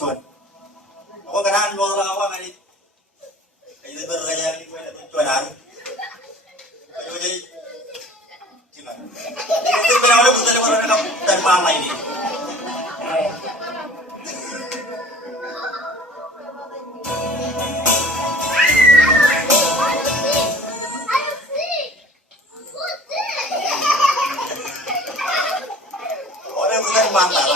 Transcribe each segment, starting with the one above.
cuan. Ako ganahan mo lang ako ngani. Ay bergaya ni ko na cuanan. Ayo jadi. Cuma. Itu berawal buta dari mana dari mama ini. Orang bukan mantap.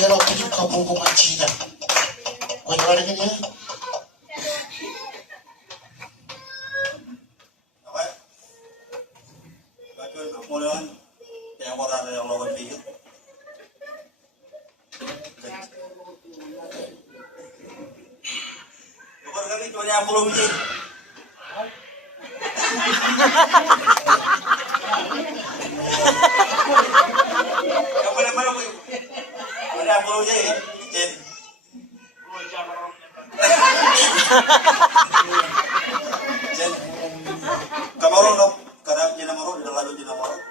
Pero kita kampung Cina. Kau yang mana ni? Apa? Bacaan kemudian yang orang yang lawan dia. Bukan kali cuma yang belum je. Mana boleh? Ada belum je? Jen. Jen. Kamu orang dok, kadang jenama orang, dah lalu jenama orang.